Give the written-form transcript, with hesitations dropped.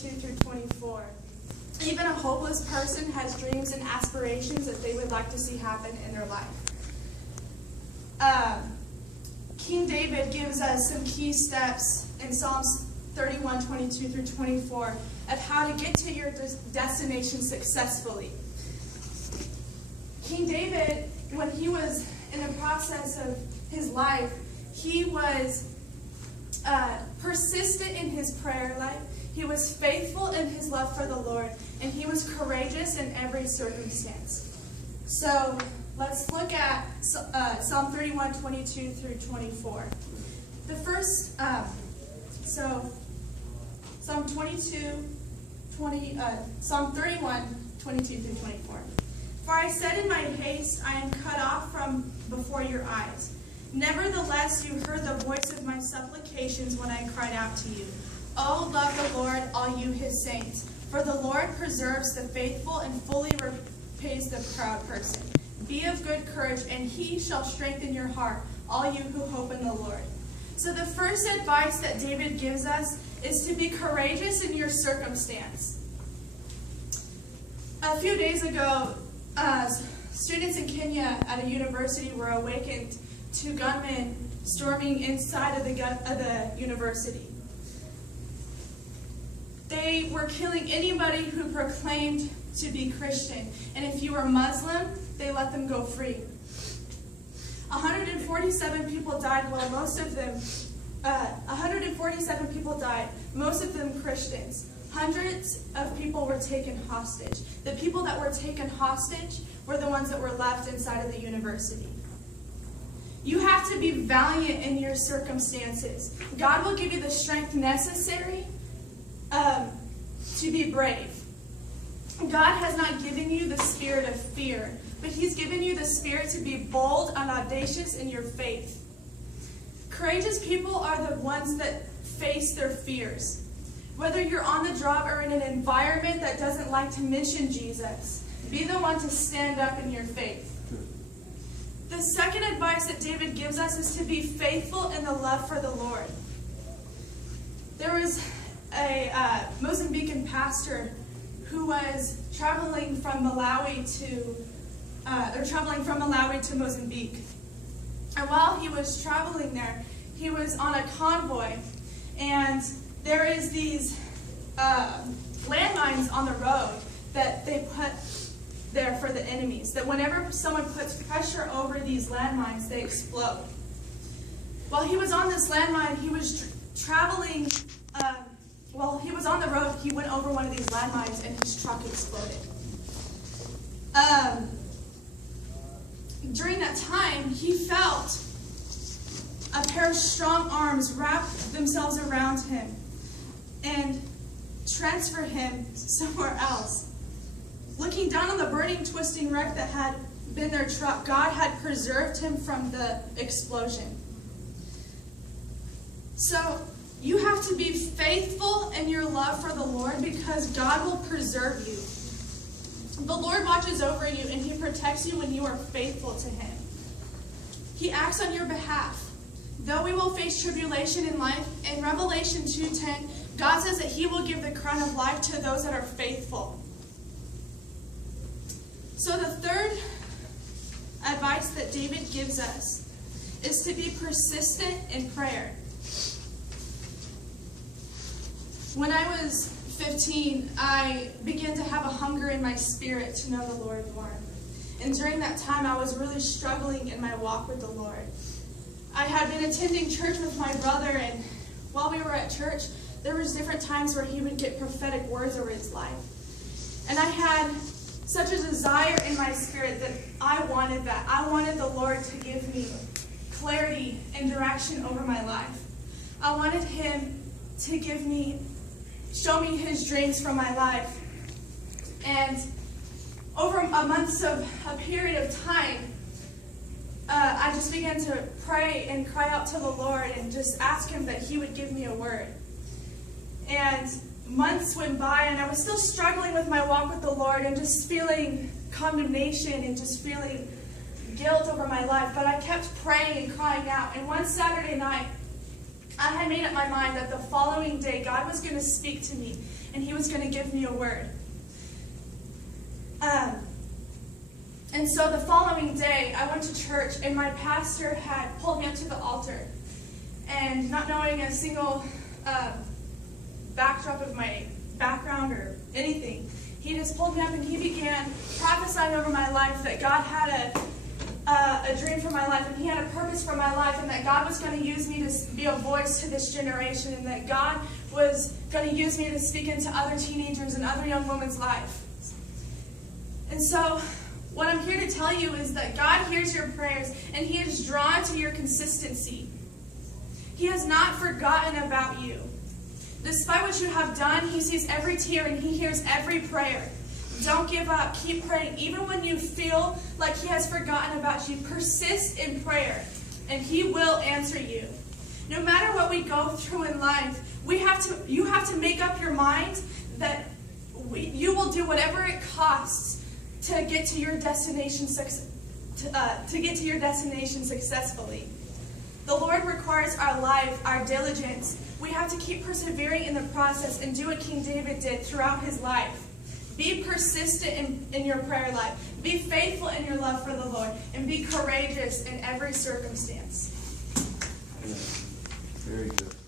22 through 24. Even a hopeless person has dreams and aspirations that they would like to see happen in their life. King David gives us some key steps in Psalms 31, 22 through 24 of how to get to your destination successfully. King David, when he was in the process of his life, he was persistent in his prayer life. He was faithful in his love for the Lord, and he was courageous in every circumstance. So let's look at Psalm 31, 22 through 24. The first, Psalm 31, 22 through 24. For I said in my haste, I am cut off from before your eyes. Nevertheless, you heard the voice of my supplications when I cried out to you. Oh, love the Lord, all you his saints. For the Lord preserves the faithful and fully repays the proud person. Be of good courage, and he shall strengthen your heart, all you who hope in the Lord. So the first advice that David gives us is to be courageous in your circumstance. A few days ago, students in Kenya at a university were awakened to gunmen storming inside of the university. They were killing anybody who proclaimed to be Christian, and if you were Muslim, they let them go free. 147 people died, well, most of them, 147 people died, most of them Christians. Hundreds of people were taken hostage. The people that were taken hostage were the ones that were left inside of the university. You have to be valiant in your circumstances. God will give you the strength necessary to be brave. God has not given you the spirit of fear, but he's given you the spirit to be bold and audacious in your faith. Courageous people are the ones that face their fears. Whether you're on the job or in an environment that doesn't like to mention Jesus, be the one to stand up in your faith. The second advice that David gives us is to be faithful in the love for the Lord. There was a Mozambican pastor who was traveling from Malawi to Mozambique. And while he was traveling there, he was on a convoy, and there is these landmines on the road that they put there for the enemies, that whenever someone puts pressure over these landmines, they explode. While he was on this landmine, he was traveling, while he was on the road, he went over one of these landmines and his truck exploded. During that time, he felt a pair of strong arms wrap themselves around him and transfer him somewhere else. Looking down on the burning, twisting wreck that had been their truck, God had preserved him from the explosion. So you have to be faithful in your love for the Lord, because God will preserve you. The Lord watches over you and he protects you when you are faithful to him. He acts on your behalf. Though we will face tribulation in life, in Revelation 2:10, God says that he will give the crown of life to those that are faithful. So the third advice that David gives us is to be persistent in prayer. When I was 15, I began to have a hunger in my spirit to know the Lord more. And during that time, I was really struggling in my walk with the Lord. I had been attending church with my brother, and while we were at church, there was different times where he would get prophetic words over his life. And I had such a desire in my spirit that I wanted that. I wanted the Lord to give me clarity and direction over my life. I wanted him to show me his dreams for my life. And over a period of time, I just began to pray and cry out to the Lord and just ask him that he would give me a word. And months went by, and I was still struggling with my walk with the Lord and just feeling condemnation and just feeling guilt over my life. But I kept praying and crying out. And one Saturday night, I had made up my mind that the following day God was going to speak to me and he was going to give me a word. And so the following day, I went to church, and my pastor had pulled me up to the altar. And not knowing a single backdrop of my background or anything, he just pulled me up and he began prophesying over my life that God had a dream for my life, and he had a purpose for my life, and that God was going to use me to be a voice to this generation, and that God was going to use me to speak into other teenagers and other young women's life. And so what I'm here to tell you is that God hears your prayers, and he is drawn to your consistency. He has not forgotten about you. Despite what you have done, he sees every tear and he hears every prayer. Don't give up. Keep praying. Even when you feel like he has forgotten about you, persist in prayer, and he will answer you. No matter what we go through in life, you have to make up your mind that you will do whatever it costs to get to your destination successfully. The Lord requires our life, our diligence. We have to keep persevering in the process and do what King David did throughout his life. Be persistent in your prayer life. Be faithful in your love for the Lord. And be courageous in every circumstance. Very good.